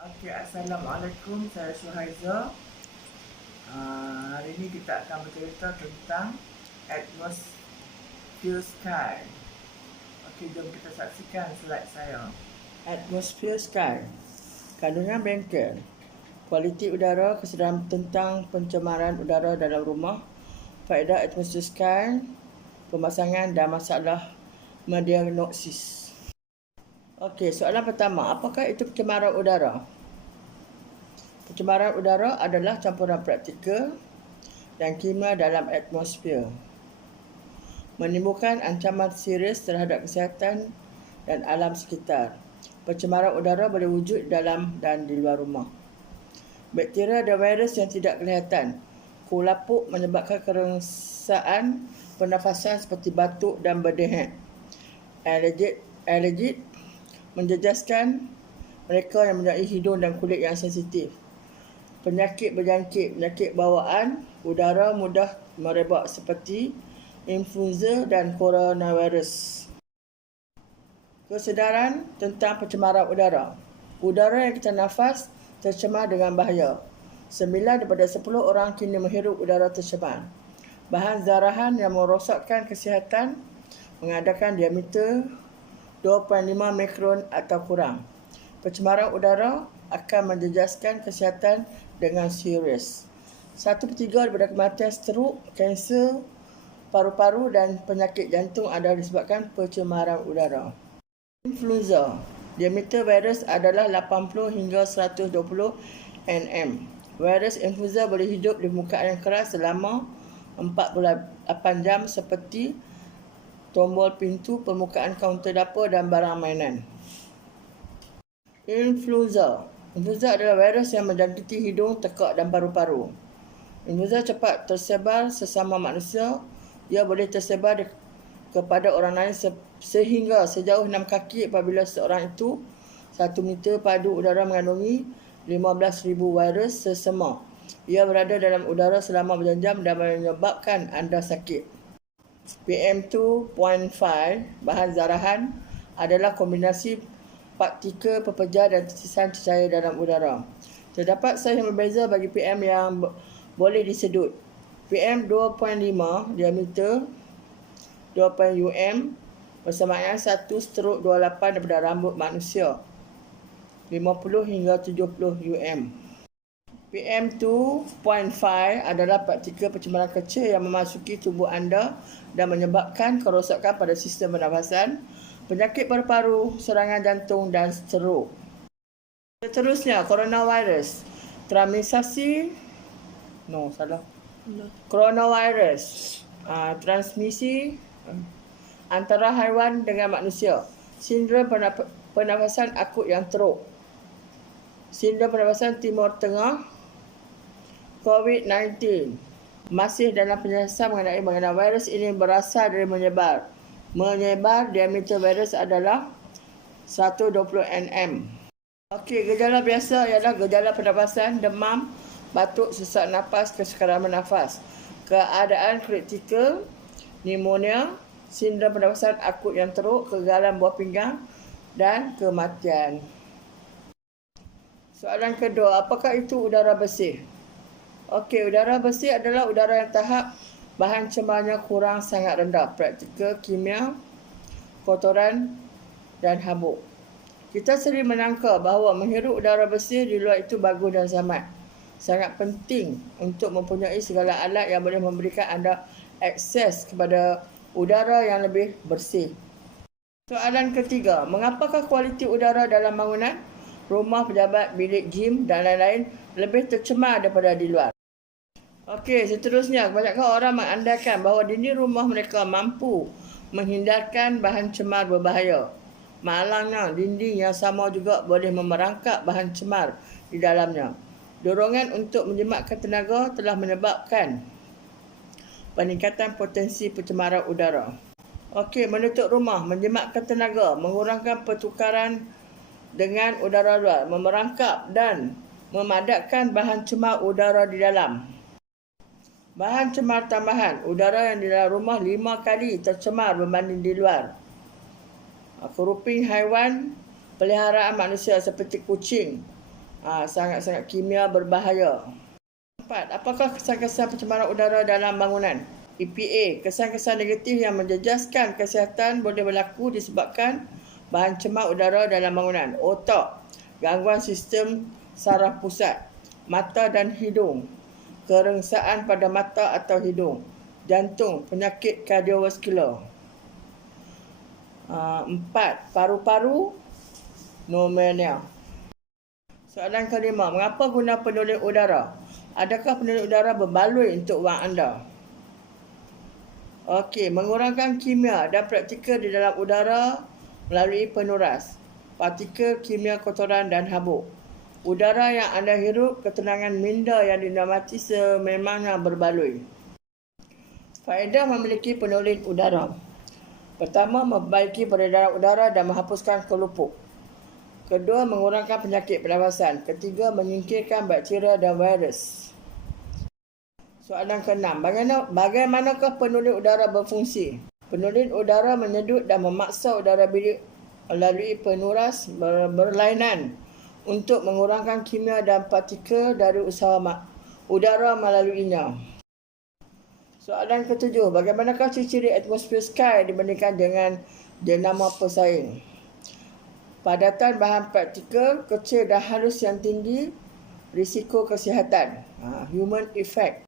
Okey, Assalamualaikum. Saya Suhaiza. Hari ini kita akan bercerita tentang atmosphere sky. Okey, jom kita saksikan slide saya. Atmosphere sky. Kandungan bengkel. Kualiti udara, kesedaran tentang pencemaran udara dalam rumah, faedah atmosphere sky, pemasangan dan masalah mendiagnosis. Okey, soalan pertama, apakah itu pencemaran udara? Pencemaran udara adalah campuran praktikal dan kimia dalam atmosfer, menimbulkan ancaman serius terhadap kesihatan dan alam sekitar. Pencemaran udara boleh wujud dalam dan di luar rumah. Bakteria dan virus yang tidak kelihatan. Kulit lapuk menyebabkan kerengsaan pernafasan seperti batuk dan berdehak. Alergik menjejaskan mereka yang mempunyai hidung dan kulit yang sensitif. Penyakit berjangkit, penyakit bawaan udara mudah merebak seperti influenza dan coronavirus. Kesedaran tentang pencemaran udara. Udara yang kita nafas tercemar dengan bahaya. 9 daripada 10 orang kini menghirup udara tercemar. Bahan zarahan yang merosakkan kesihatan mengadakan diameter 2.5 mikron atau kurang. Pencemaran udara akan menjejaskan kesihatan dengan serius. 1/3 daripada kematian strok, kanser paru-paru dan penyakit jantung adalah disebabkan pencemaran udara. Influenza. Diameter virus adalah 80 hingga 120 nm. Virus influenza boleh hidup di permukaan yang keras selama 48 jam seperti tombol pintu, permukaan kaunter dapur dan barang mainan. Influenza. Influenza adalah virus yang menjangkiti hidung, tekak dan paru-paru. Influenza cepat tersebar sesama manusia. Ia boleh tersebar kepada orang lain sehingga sejauh 6 kaki apabila seorang itu 1 meter padu udara mengandungi 15,000 virus sesama. Ia berada dalam udara selama berjam-jam dan menyebabkan anda sakit. PM2.5 bahan zarahan adalah kombinasi partikel pepejar dan titisan cecair dalam udara. Terdapat saiz yang berbeza bagi PM yang boleh disedut. PM2.5 diameter 2 UM bersamaan 1/28 daripada rambut manusia, 50 hingga 70 UM. PM2.5 adalah partikel pencemaran kecil yang memasuki tubuh anda dan menyebabkan kerosakan pada sistem pernafasan, penyakit paru-paru, serangan jantung dan strok. Seterusnya, coronavirus. Coronavirus. Transmisi antara haiwan dengan manusia. Sindrom pernafasan akut yang teruk. Sindrom pernafasan Timur Tengah. COVID-19. Masih dalam penyelesaian mengenai virus ini berasal dari menyebar. Diameter virus adalah 120 nm. Okey, gejala biasa ialah gejala pernafasan, demam, batuk, sesak nafas, kesukaran bernafas. Keadaan kritikal, pneumonia, sindrom pernafasan akut yang teruk, kegagalan buah pinggang dan kematian. Soalan kedua, apakah itu udara bersih? Okey, udara bersih adalah udara yang tahap bahan cemarnya kurang sangat rendah, praktikal, kimia, kotoran dan habuk. Kita sering menyangka bahawa menghirup udara bersih di luar itu bagus dan selamat. Sangat penting untuk mempunyai segala alat yang boleh memberikan anda akses kepada udara yang lebih bersih. Soalan ketiga, mengapakah kualiti udara dalam bangunan, rumah pejabat, bilik gym dan lain-lain lebih tercemar daripada di luar? Okey, seterusnya, kebanyakan orang mengandaikan bahawa dinding rumah mereka mampu menghindarkan bahan cemar berbahaya. Malangnya, dinding yang sama juga boleh memerangkap bahan cemar di dalamnya. Dorongan untuk menjimatkan tenaga telah menyebabkan peningkatan potensi pencemaran udara. Okey, menutup rumah, menjimatkan tenaga, mengurangkan pertukaran dengan udara luar, memerangkap dan memadatkan bahan cemar udara di dalam. Bahan cemar tambahan, udara yang di dalam rumah 5 kali tercemar berbanding di luar. Keruping haiwan peliharaan manusia seperti kucing, sangat-sangat kimia berbahaya. 4. Apakah kesan-kesan pencemaran udara dalam bangunan? EPA, kesan-kesan negatif yang menjejaskan kesihatan boleh berlaku disebabkan bahan cemar udara dalam bangunan. Otak, gangguan sistem saraf pusat, mata dan hidung, kerengsaan pada mata atau hidung, jantung, penyakit kardiovaskular. 4. Paru-paru, pneumonia. Soalan kelima, mengapa guna penulis udara? Adakah penulis udara berbaloi untuk wang anda? Okey, mengurangkan kimia dan praktikal di dalam udara melalui penuras, partikel kimia kotoran dan habuk. Udara yang anda hirup, ketenangan minda yang dinikmati sememangnya berbaloi. Faedah memiliki penulis udara. Pertama, memperbaiki peredaran udara dan menghapuskan kelupuk. Kedua, mengurangkan penyakit pernafasan. Ketiga, menyingkirkan bakteria dan virus. Soalan ke-6. Bagaimanakah penulis udara berfungsi? Penulis udara menyedut dan memaksa udara bilik melalui penuras berlainan untuk mengurangkan kimia dan partikel dari usaha udara melaluinya. Soalan ke-7. Bagaimanakah ciri-ciri atmosfer sky dibandingkan dengan jenama pesaing? Padatan bahan partikel kecil dan halus yang tinggi, risiko kesihatan. Human effect.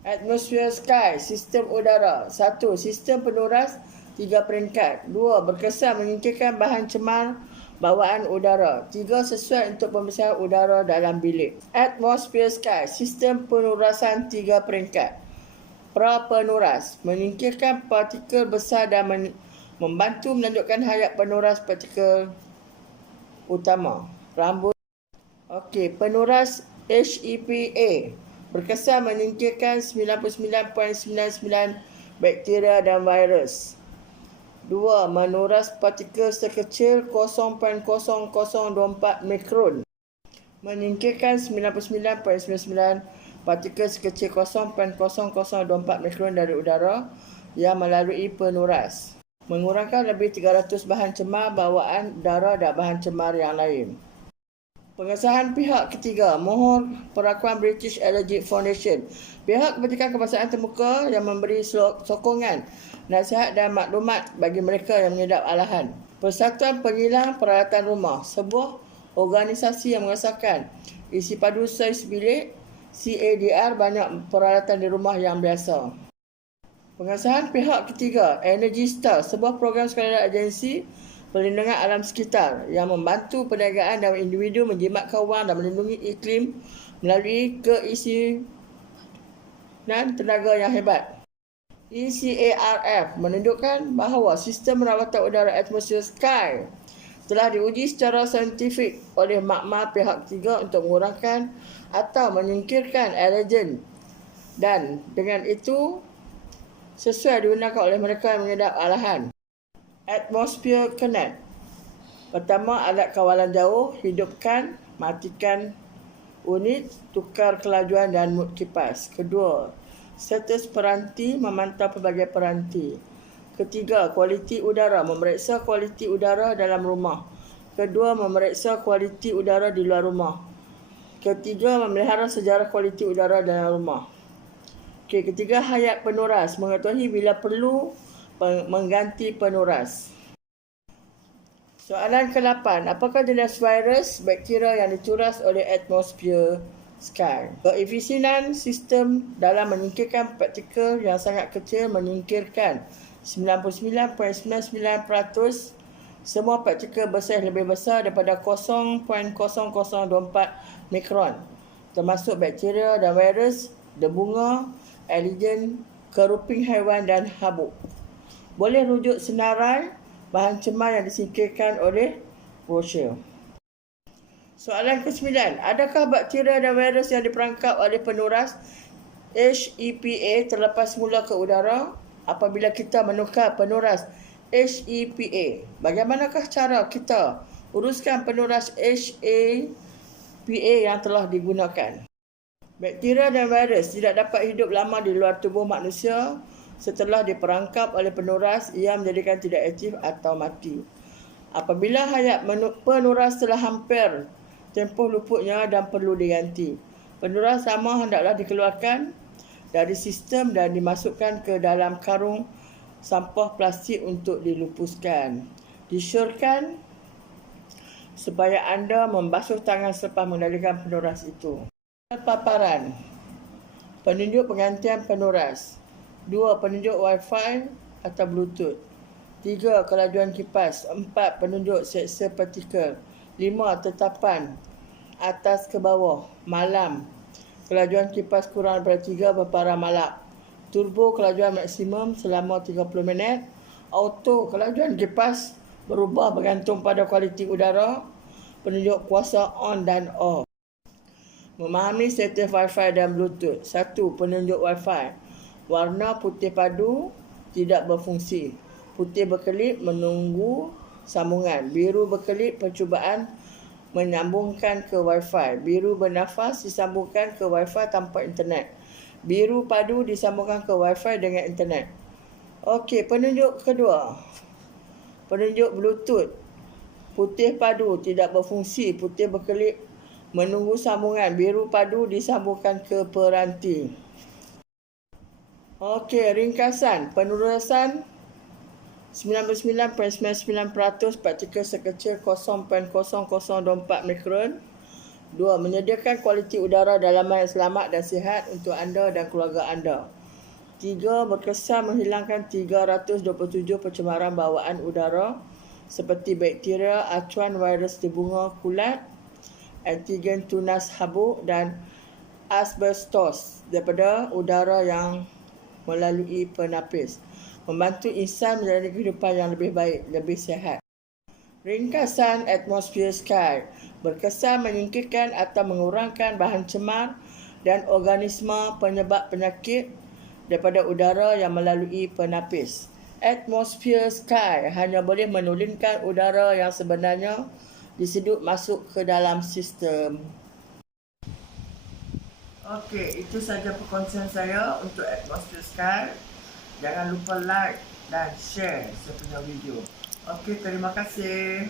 Atmosfer sky, sistem udara. 1. Sistem penuras 3 peringkat. 2. Berkesan menyingkirkan bahan cemar bawaan udara. 3. Sesuai untuk pembersihan udara dalam bilik. Atmosfer sky, sistem penurasan 3 peringkat. Pra-penuras, menyingkirkan partikel besar dan membantu melanjutkan hayat penuras partikel utama. Rambut. Okey, penuras HEPA berkesan menyingkirkan 99.99 bakteria dan virus. 2. Menuras partikel sekecil 0.0024 mikron. Menyingkirkan 99.99 partikel sekecil 0.0024 mikron dari udara yang melalui penuras. Mengurangkan lebih 300 bahan cemar bawaan udara dan bahan cemar yang lain. Pengesahan pihak ketiga, mohon perakuan British Allergy Foundation. Pihak Kebajikan Kebangsaan Terbuka yang memberi sokongan, nasihat dan maklumat bagi mereka yang mengidap alahan. Persatuan Pengilang Peralatan Rumah, sebuah organisasi yang mengesahkan isi padu saiz bilik, CADR, banyak peralatan di rumah yang biasa. Pengesahan pihak ketiga, Energy Star, sebuah program sukarela agensi perlindungan alam sekitar yang membantu perniagaan dan individu menjimatkan wang dan melindungi iklim melalui keisian tenaga yang hebat. ECARF menunjukkan bahawa sistem rawatan udara atmosfer sky telah diuji secara saintifik oleh makmal pihak ketiga untuk mengurangkan atau menyingkirkan alergen dan dengan itu sesuai digunakan oleh mereka yang mengidap alahan. Atmosphere Connect. Pertama, alat kawalan jauh, hidupkan, matikan unit, tukar kelajuan dan mode kipas. Kedua, status peranti, memantau pelbagai peranti. Ketiga, kualiti udara, memeriksa kualiti udara dalam rumah. Kedua, memeriksa kualiti udara di luar rumah. Ketiga, memelihara sejarah kualiti udara dalam rumah. Ketiga, hayat penuras, mengetahui bila perlu mengganti penuras. Soalan ke-8. Apakah jenis virus, bakteria yang dicuras oleh atmosfer sky? Keefisienan sistem dalam menyingkirkan partikel yang sangat kecil, menyingkirkan 99.99% semua partikel bersaiz lebih besar daripada 0.0024 mikron, termasuk bakteria dan virus, debunga, allergen, keruping haiwan dan habuk. Boleh rujuk senarai bahan cemar yang disingkirkan oleh brosur. Soalan ke-9. Adakah bakteria dan virus yang diperangkap oleh penuras HEPA terlepas semula ke udara? Apabila kita menukar penuras HEPA, bagaimanakah cara kita uruskan penuras HEPA yang telah digunakan? Bakteria dan virus tidak dapat hidup lama di luar tubuh manusia. Setelah diperangkap oleh penuras, ia menjadikan tidak aktif atau mati. Apabila hayat penuras telah hampir tempoh luputnya dan perlu diganti. Penuras sama hendaklah dikeluarkan dari sistem dan dimasukkan ke dalam karung sampah plastik untuk dilupuskan. Disyorkan supaya anda membasuh tangan selepas mengendalikan penuras itu. Paparan. Penunjuk penggantian penuras. 2. Penunjuk Wi-Fi atau Bluetooth. 3. Kelajuan kipas. 4. Penunjuk seksa partikel. 5. Tetapan atas ke bawah, malam. Kelajuan kipas kurang daripada 3 berparah malap. Turbo kelajuan maksimum selama 30 minit. Auto kelajuan kipas berubah bergantung pada kualiti udara. Penunjuk kuasa on dan off. Memahami status Wi-Fi dan Bluetooth. 1. Penunjuk Wi-Fi. Warna putih padu tidak berfungsi. Putih berkelip menunggu sambungan. Biru berkelip percubaan menyambungkan ke Wi-Fi. Biru bernafas disambungkan ke Wi-Fi tanpa internet. Biru padu disambungkan ke Wi-Fi dengan internet. Okey, penunjuk kedua. Penunjuk Bluetooth. Putih padu tidak berfungsi. Putih berkelip menunggu sambungan. Biru padu disambungkan ke peranti. Okey, ringkasan. Penurasan 99.99% partikel sekecil 0.004 mikron. 2. Menyediakan kualiti udara dalaman yang selamat dan sihat untuk anda dan keluarga anda. 3. Berkesan menghilangkan 327 pencemaran bawaan udara seperti bakteria, acuan virus di bunga kulat, antigen tunas habuk dan asbestos daripada udara yang melalui penapis. Membantu insan menjalani kehidupan yang lebih baik, lebih sihat. Ringkasan atmosfer sky. Berkesan menyingkirkan atau mengurangkan bahan cemar dan organisma penyebab penyakit daripada udara yang melalui penapis. Atmosfer sky hanya boleh menurunkan udara yang sebenarnya disedut masuk ke dalam sistem. Okey, itu saja perkongsian saya untuk atmosfer sky. Jangan lupa like dan share saya punya video. Okey, terima kasih.